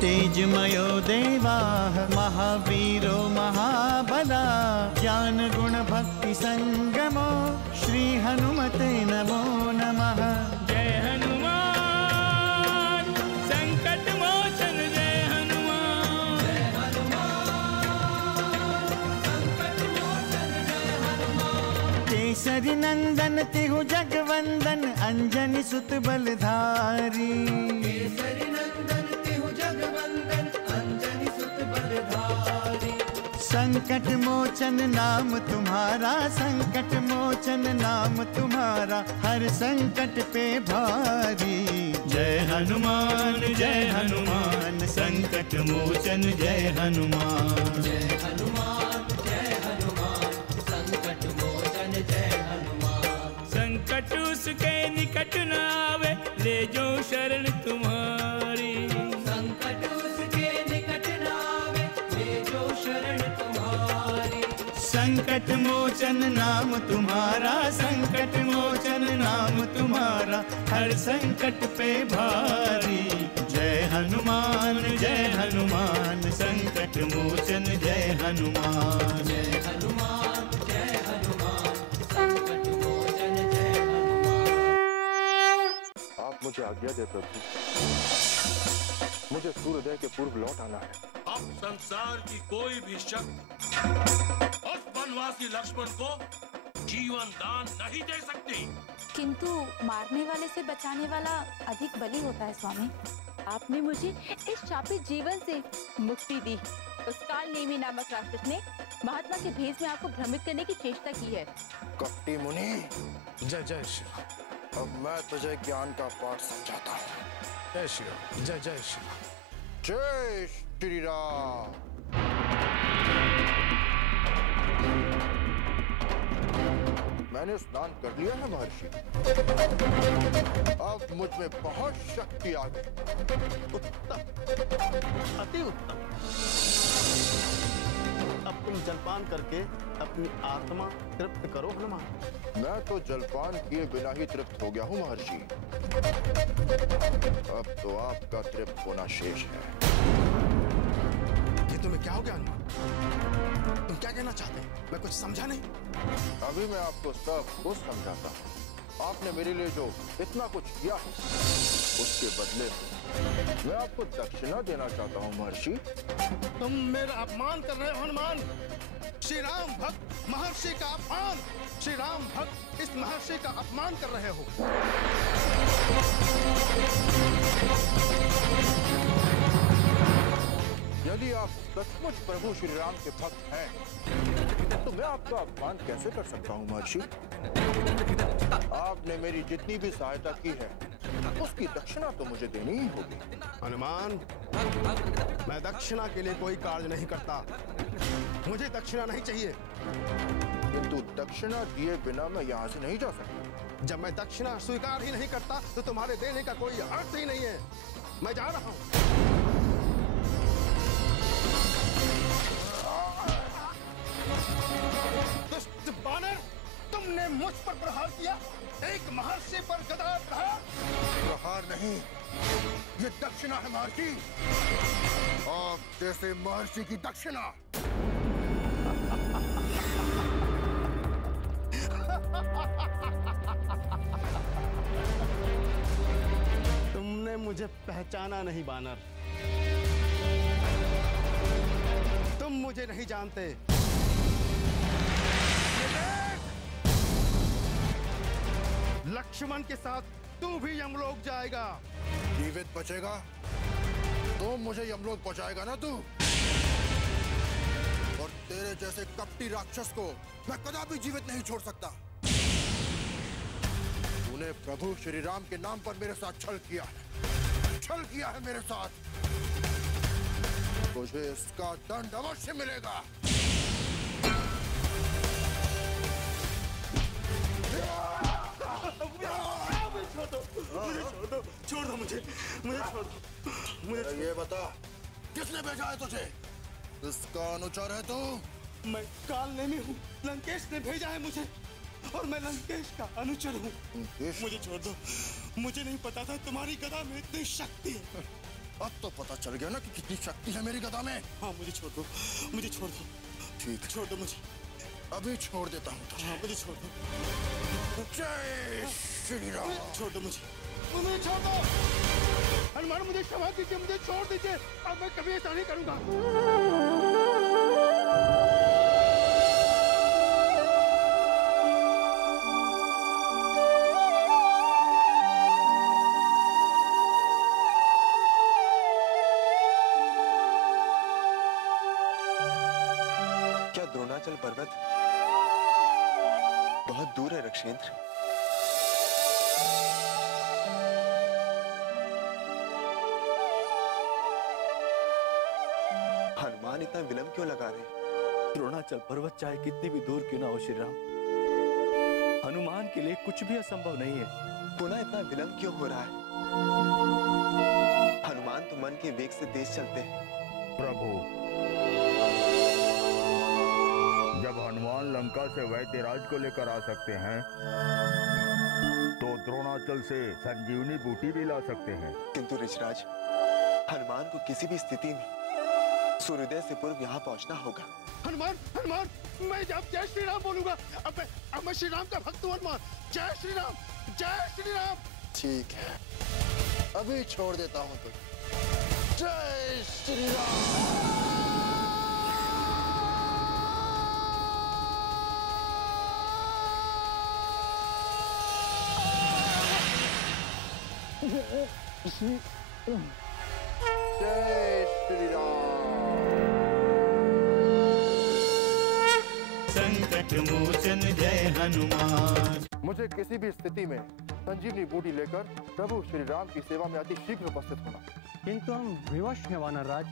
तेजमयो देवाः महावीरो महाबला ज्ञान गुण भक्ति संगमो श्री हनुमते नमो नमः। जय हनुमान संकट मोचन जय हनुमान। जय हनुमान संकट मोचन जय हनुमान। केसरी नंदन तिहु जगवंदन अंजनी सुत बलधारी। केसरी नंदन तिहु जगवंदन अंजनी सुत बलधारी। संकट मोचन नाम तुम्हारा संकट मोचन नाम तुम्हारा हर संकट पे भारी। जय हनुमान संकट मोचन जय हनुमान। जय हनुमान संकट मोचन जय हनुमान। संकट उसके निकट न आवे ले जो शरण तुम्हारी। संकट उसके निकट न आवे ले जो शरण तुम्हारी। संकट मोचन नाम तुम्हारा संकट मोचन नाम तुम्हारा हर संकट पे भारी। जय हनुमान संकट मोचन जय हनुमान। जय हनुमान संकट मोचन जय हनुमान। आप मुझे आज्ञा दे प्रभु, मुझे सूर्योदय के पूर्व लौट आना है। अब संसार की कोई भी शक्ति उस वनवासी लक्ष्मण को जीवन दान नहीं दे सकती। किंतु मारने वाले से बचाने वाला अधिक बली होता है स्वामी। आपने मुझे इस शापित जीवन से मुक्ति दी। उस काल नेमी नामक राक्षस ने महात्मा के भेष में आपको भ्रमित करने की चेष्टा की है। कपटी मुनि, जय जय श्री। अब मैं तुझे ज्ञान का पाठ समझाता हूँ। जय श्री जय जय श्री। जय श्री राम। मैंने स्नान कर लिया है महर्षि। अब मुझ में बहुत शक्ति आ गई। उत्तम, अति उत्तम। अब तुम जलपान करके अपनी आत्मा तृप्त करो हनुमान। मैं तो जलपान किए बिना ही तृप्त हो गया हूँ महर्षि। अब तो आपका तृप्त होना शेष है। ये तुम्हें क्या हो गया हनुमान? तुम क्या कहना चाहते हैं? मैं कुछ समझा नहीं। अभी मैं आपको सब कुछ समझाता हूँ। आपने मेरे लिए जो इतना कुछ किया है, उसके बदले मैं आपको दक्षिणा देना चाहता हूँ महर्षि। तुम मेरा अपमान कर रहे हो हनुमान। श्री राम भक्त महर्षि का अपमान। श्री राम भक्त इस महर्षि का अपमान कर रहे हो। यदि आप सचमुच प्रभु श्री राम के भक्त हैं, तो मैं आपका अपमान कैसे कर सकता हूँ महर्षि? आपने मेरी जितनी भी सहायता की है, उसकी दक्षिणा तो मुझे देनी ही होगी। हनुमान, मैं दक्षिणा के लिए कोई कार्य नहीं करता। मुझे दक्षिणा नहीं चाहिए। किंतु दक्षिणा दिए बिना मैं यहाँ से नहीं जा सकता। जब मैं दक्षिणा स्वीकार ही नहीं करता, तो तुम्हारे देने का कोई अर्थ ही नहीं है। मैं जा रहा हूँ। दुष्ट बानर, तुमने मुझ पर प्रहार किया। एक महर्षि पर गदा प्रहार। प्रहार नहीं, ये दक्षिणा है महर्षि। आप जैसे महर्षि की दक्षिणा। तुमने मुझे पहचाना नहीं बानर। तुम मुझे नहीं जानते। लक्ष्मण के साथ तू भी यमलोक जाएगा। जीवित बचेगा तो मुझे यमलोक पहुंचाएगा ना तू। और तेरे जैसे कपटी राक्षस को मैं कदापि जीवित नहीं छोड़ सकता। तूने प्रभु श्री राम के नाम पर मेरे साथ छल किया है मेरे साथ। तुझे इसका दंड अवश्य मिलेगा। छोड़ दो मुझे छोड़ दो। ये बता, किसने भेजा है तुझे? किसका अनुचर है तू? मैं काल नेमी हूँ। लंकेश ने भेजा है मुझे और मैं लंकेश का अनुचर हूँ। मुझे छोड़ दो। मुझे नहीं पता था तुम्हारी गदा में इतनी शक्ति है। अब तो पता चल गया ना कि कितनी शक्ति है मेरी गदा में। हाँ मुझे छोड़ दो, मुझे छोड़ दो। ठीक, छोड़ दो मुझे। अभी छोड़ देता हूँ तुझे। हाँ मुझे छोड़ दो। जय श्री राम। छोड़ दो मुझे। मुझे छोड़ दो हनुमान, मुझे क्षमा कीजिए, मुझे छोड़ दीजिए। अब मैं कभी ऐसा नहीं करूंगा। क्या द्रोणाचल पर्वत बहुत दूर है रक्षेंद्र? हनुमान इतना विलंब क्यों लगा रहे? द्रोणाचल पर्वत चाहे कितनी भी दूर क्यों ना हो श्री राम, हनुमान के लिए कुछ भी असंभव नहीं है। पुनः इतना विलंब क्यों हो रहा है? हनुमान तो मन के वेग से तेज चलते हैं। प्रभु, जब हनुमान लंका से वैद्यराज को लेकर आ सकते हैं तो द्रोणाचल से संजीवनी बूटी भी ला सकते हैं। किंतु ऋषराज, हनुमान को किसी भी स्थिति में सूर्योदय से पूर्व यहाँ पहुँचना होगा। हनुमान, हनुमान, मैं अब जय श्री राम बोलूंगा। अब मैं श्री राम का भक्त हूँ। हनुमान, जय श्री राम, जय श्री राम। ठीक है, अभी छोड़ देता हूँ तुझे। जय श्री राम। जय श्री राम। संकट मोचन जय हनुमान। मुझे किसी भी स्थिति में संजीवनी बूटी लेकर प्रभु श्री राम की सेवा में अति शीघ्र उपस्थित होना। किंतु हम विवश हैं वानर राज,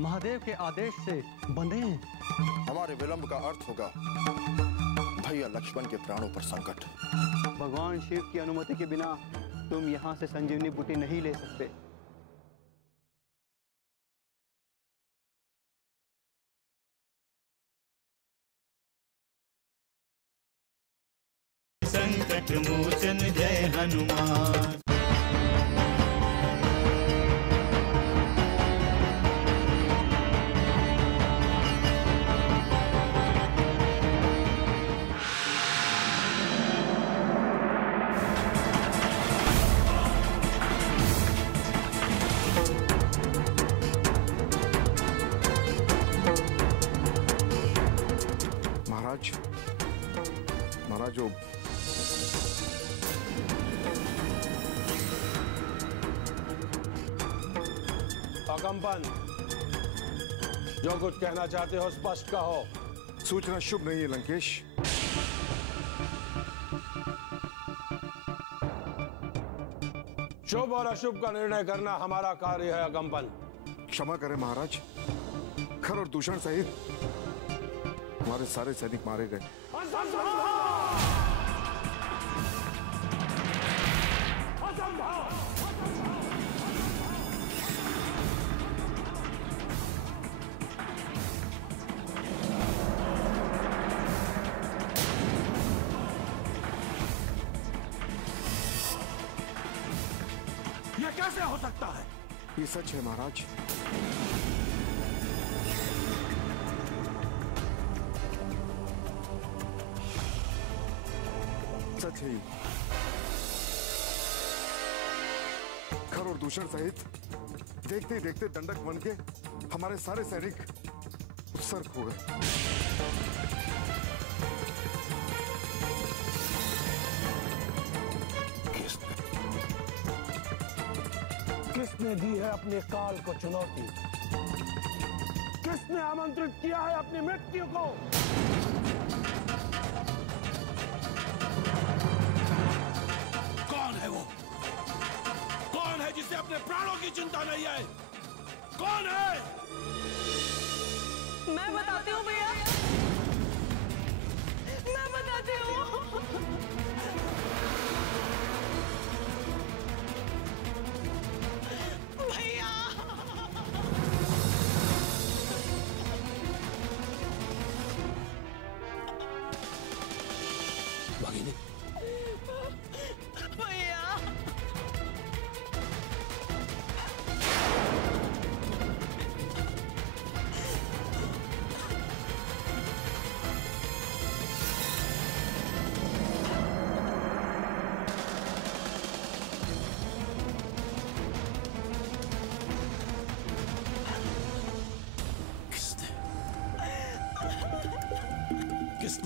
महादेव के आदेश से बंधे हैं। हमारे विलंब का अर्थ होगा भैया लक्ष्मण के प्राणों पर संकट। भगवान शिव की अनुमति के बिना तुम यहाँ से संजीवनी बूटी नहीं ले सकते। संकट मोचन जय हनुमान। महाराज जो अगम्पन, जो कुछ कहना चाहते हो स्पष्ट कहो। सूचना शुभ नहीं है लंकेश। शुभ और अशुभ का निर्णय करना हमारा कार्य है अगम्पन। क्षमा करें महाराज, खर और दूषण सहित हमारे सारे सैनिक मारे गए। ये कैसे हो सकता है? ये सच है महाराज। सच है। खर और दूषण सहित देखते ही देखते दंडक बन के हमारे सारे सैनिक उत्सर्ग हो गए। किसने दी है अपने काल को चुनौती? किसने आमंत्रित किया है अपनी मृत्यु को? कौन है वो? कौन है जिसे अपने प्राणों की चिंता नहीं है? कौन है? मैं बताती हूँ भैया, मैं बताती हूँ। भैया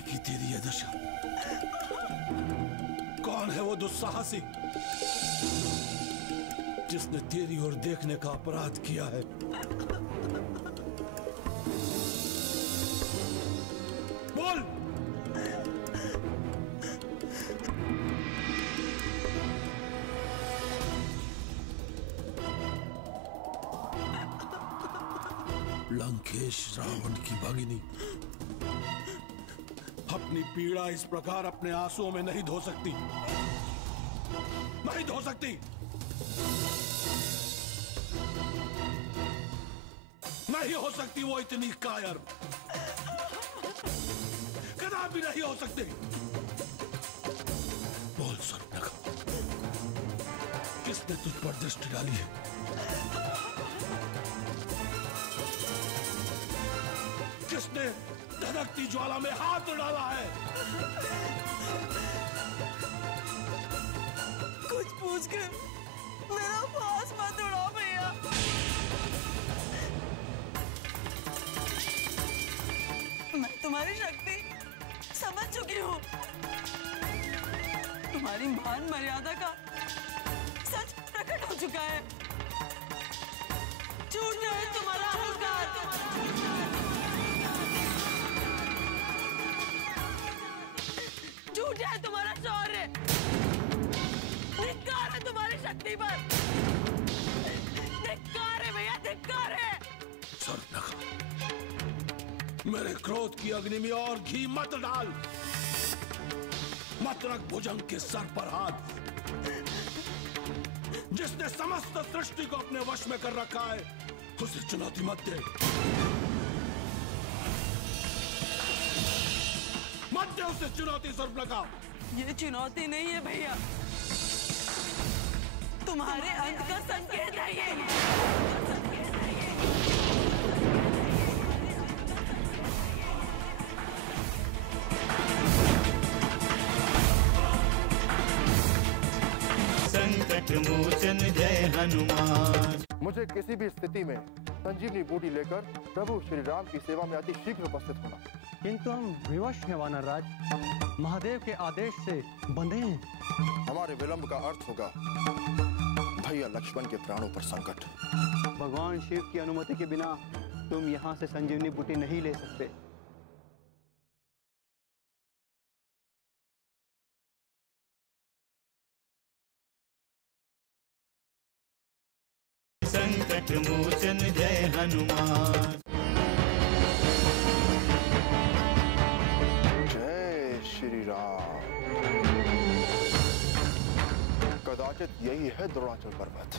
करने की तेरी ये दशा? कौन है वो दुस्साहसी जिसने तेरी ओर देखने का अपराध किया है? बोल। लंकेश रावण की भगिनी अपनी पीड़ा इस प्रकार अपने आंसुओं में नहीं धो सकती, नहीं धो सकती। नहीं हो सकती वो इतनी कायर, कदापि नहीं हो सकती। बोल स्वर्णका, किसने तुझ पर दृष्टि डाली है? किसने धधकती ज्वाला में हाथ डाला है? कुछ पूछ के मेरा पास मत उड़ाओ भैया। मैं तुम्हारी शक्ति समझ चुकी हूँ। तुम्हारी मान मर्यादा का सच प्रकट हो चुका है। झूठ है तुम्हारा अहंकार, झूठ है तुम्हारा शौर्य, धिक्कार है तुम्हारी शक्ति पर, धिक्कार है भैया, धिक्कार है। स्वर्णका, मेरे क्रोध की अग्नि में और घी मत डाल, मत रख भुजंग के सर पर हाथ। जिसने समस्त सृष्टि को अपने वश में कर रखा है, उसे चुनौती मत दे, मत दे उसे चुनौती। स्वर्णका, ये चुनौती नहीं है भैया, तुम्हारे अंत का संकेत है ये। संकट मोचन जय हनुमान। मुझे किसी भी स्थिति में संजीवनी बूटी लेकर प्रभु श्री राम की सेवा में अति शीघ्र उपस्थित होना। किंतु हम विवश हैं वानर राज, महादेव के आदेश से बंधे हैं। हमारे विलंब का अर्थ होगा भैया लक्ष्मण के प्राणों पर संकट। भगवान शिव की अनुमति के बिना तुम यहाँ से संजीवनी बूटी नहीं ले सकते। संकट मोचन जय हनुमान। जय श्री राम। कदाचित यही है द्रोणाचल पर्वत।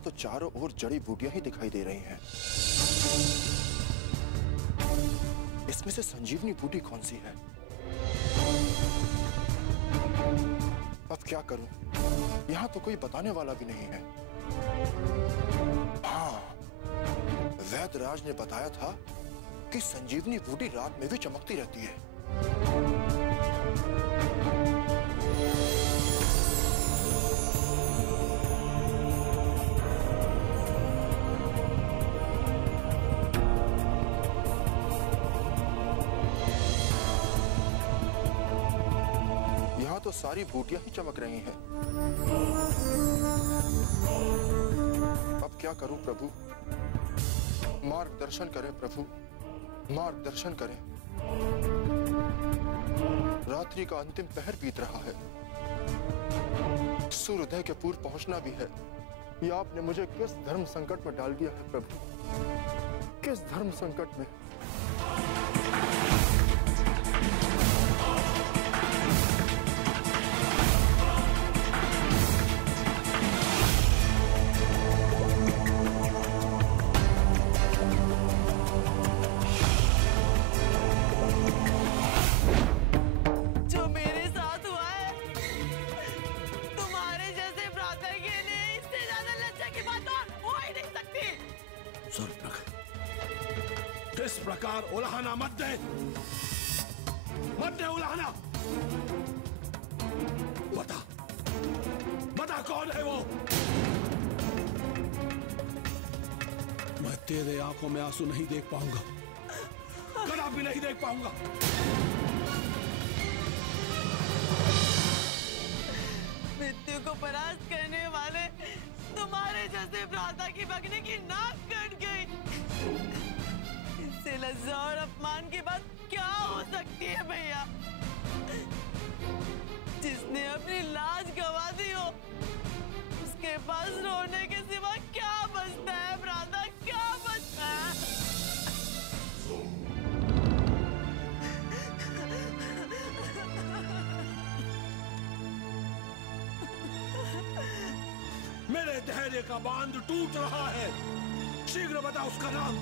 तो चारों ओर जड़ी बूटियां ही दिखाई दे रही हैं। इसमें से संजीवनी बूटी कौन सी है? अब क्या करूं? यहां तो कोई बताने वाला भी नहीं है। हाँ, वैद्यराज ने बताया था कि संजीवनी बूटी रात में भी चमकती रहती है। तो सारी बूटियां ही चमक रही हैं। अब क्या करूं प्रभु? मार्गदर्शन करें प्रभु, मार्गदर्शन करें। रात्रि का अंतिम पहर बीत रहा है, सूर्योदय के पूर्व पहुंचना भी है। ये आपने मुझे किस धर्म संकट में डाल दिया है प्रभु? किस धर्म संकट में? इस प्रकार उलाहना मत दे उलाहना। बता कौन है वो? मैं तेरे आंखों में आंसू नहीं देख पाऊंगा, कदापि नहीं देख पाऊंगा। मृत्यु को परास्त करने वाले तुम्हारे जैसे भ्राता की भगनी की नाक कट गई। इससे लज्जा और अपमान की बात क्या हो सकती है भैया? जिसने अपनी लाज गंवा दी हो उसके पास रोने के सिवा क्या बचता है भ्राता, क्या बचता है? मेरे धैर्य का बांध टूट रहा है। शीघ्र बता उसका नाम,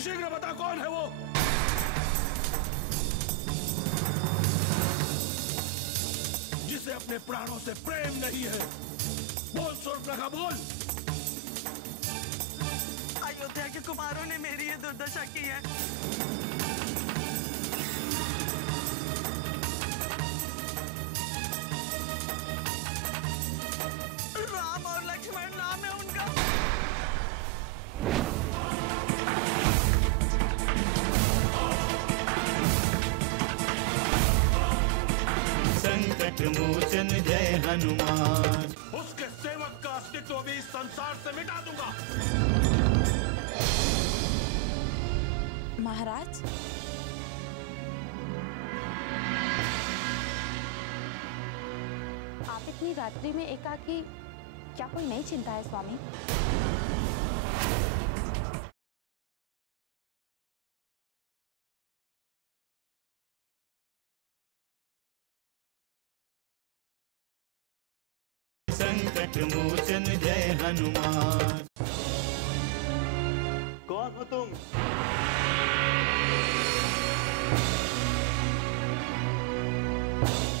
शीघ्र बता कौन है वो? जिसे अपने प्राणों से प्रेम नहीं है। बोल सूर्पनखा बोल। अयोध्या के कुमारों ने मेरी ये दुर्दशा की है। राम और लक्ष्मण नाम है उनका। संकट मोचन जय हनुमान। उसके सेवक का अस्तित्व भी इस संसार से मिटा दूंगा। महाराज, आप इतनी रात्रि में एकाकी, क्या कोई नई चिंता है स्वामी? संकट मोचन जय हनुमान। कौन हो तुम?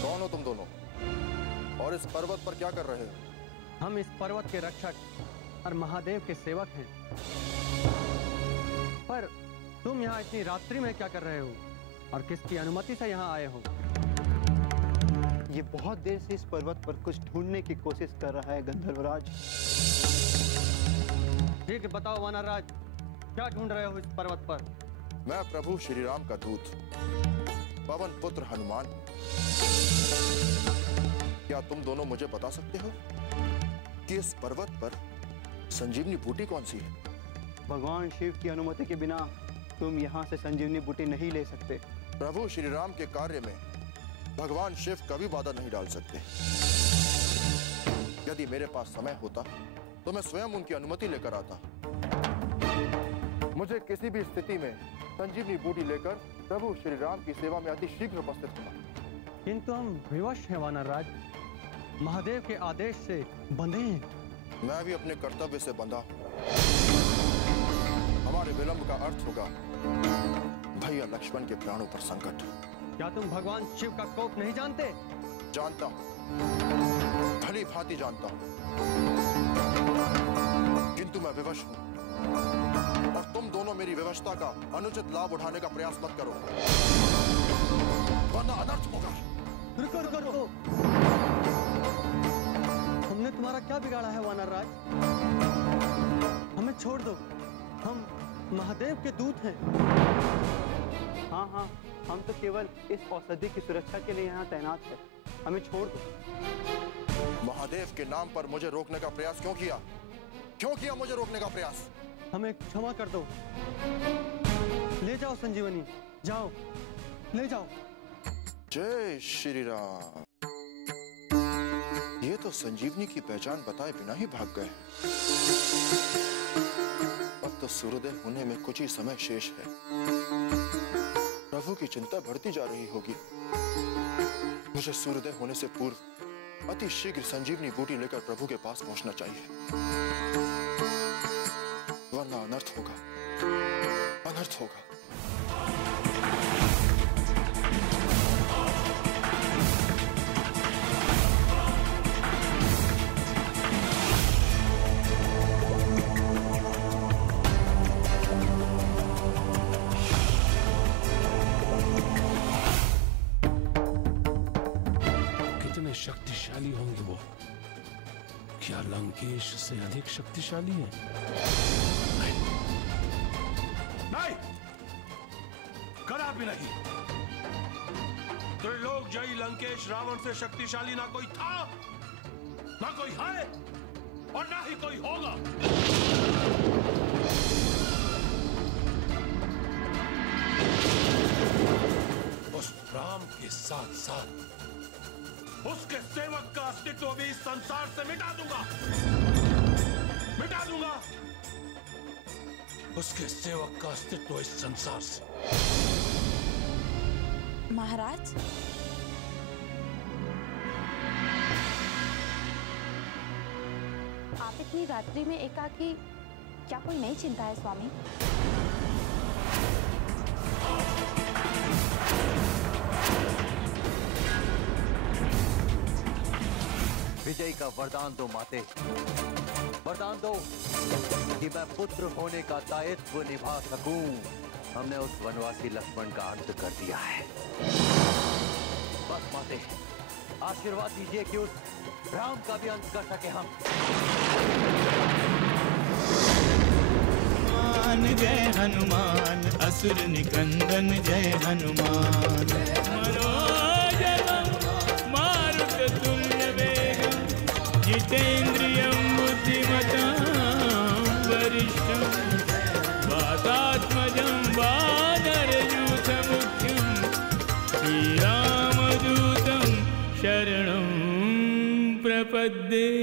कौन हो तुम दोनों और इस पर्वत पर क्या कर रहे हो? हम इस पर्वत के रक्षक और महादेव के सेवक हैं। पर तुम यहाँ इतनी रात्रि में क्या कर रहे हो और किसकी अनुमति से यहाँ आए हो? ये बहुत देर से इस पर्वत पर कुछ ढूंढने की कोशिश कर रहा है गंधर्वराज। ठीक बताओ वानरराज, क्या ढूंढ रहे हो इस पर्वत पर? मैं प्रभु श्री राम का दूत पवन पुत्र हनुमान। क्या तुम दोनों मुझे बता सकते हो कि इस पर्वत पर संजीवनी बूटी कौन सी है? भगवान शिव की अनुमति के बिना तुम यहाँ से संजीवनी बूटी नहीं ले सकते। प्रभु श्री राम के कार्य में भगवान शिव कभी बाधा नहीं डाल सकते। यदि मेरे पास समय होता तो मैं स्वयं उनकी अनुमति लेकर आता। मुझे किसी भी स्थिति में संजीवनी बूटी लेकर प्रभु श्री राम की सेवा में अति शीघ्र उपस्थित होना। किंतु हम विवश हैं वानरराज, महादेव के आदेश से बंधे हैं। मैं भी अपने कर्तव्य से बंधा हूँ। हमारे विलंब का अर्थ होगा भैया लक्ष्मण के प्राणों पर संकट। क्या तुम भगवान शिव का कोप नहीं जानते? जानता हूँ, भली भांति जानता हूँ, किंतु मैं विवश हूँ और तुम दोनों मेरी विवशता का अनुचित लाभ उठाने का प्रयास मत करो, वरना अनर्थ होगा। रुको रुको रुको, हमने तुम्हारा क्या बिगाड़ा है वानरराज? हमें छोड़ दो, हम महादेव के दूत हैं। हाँ हाँ, हम तो केवल इस औषधि की सुरक्षा के लिए यहाँ तैनात है, हमें छोड़ दो। महादेव के नाम पर मुझे रोकने का प्रयास क्यों किया? क्यों किया मुझे रोकने का प्रयास? हमें क्षमा कर दो। ले जाओ संजीवनी, जाओ ले जाओ। जय श्री राम। ये तो संजीवनी की पहचान बताए बिना ही भाग गए। अब तो सूर्योदय होने में कुछ ही समय शेष है। प्रभु की चिंता बढ़ती जा रही होगी। मुझे सूर्योदय होने से पूर्व अति शीघ्र संजीवनी बूटी लेकर प्रभु के पास पहुंचना चाहिए, वरना अनर्थ होगा, अनर्थ होगा। शक्तिशाली होंगे वो? क्या लंकेश से अधिक शक्तिशाली है? नहीं, कदापि नहीं। त्रिलोक जयी लंकेश रावण से शक्तिशाली ना कोई था, ना कोई है, और ना ही कोई होगा। उस राम के साथ साथ उसके सेवक का अस्तित्व भी इस संसार से मिटा दूंगा, मिटा दूंगा उसके सेवक का अस्तित्व इस संसार से। महाराज, आप इतनी रात्रि में एकाकी, क्या कोई नई चिंता है स्वामी? विजय का वरदान दो माते, वरदान दो कि मैं पुत्र होने का दायित्व निभा सकूं। हमने उस वनवासी लक्ष्मण का अंत कर दिया है। बस माते, आशीर्वाद दीजिए कि उस राम का भी अंत कर सके हम। जय हनुमान, असुर निकंदन जय हनुमान। मारुततुल्य वेगं जितेन्द्रियं बुद्धिमतां वरिष्ठं वातात्मजं वानरयूथमुख्यं श्रीरामदूतं शरणं प्रपद्ये।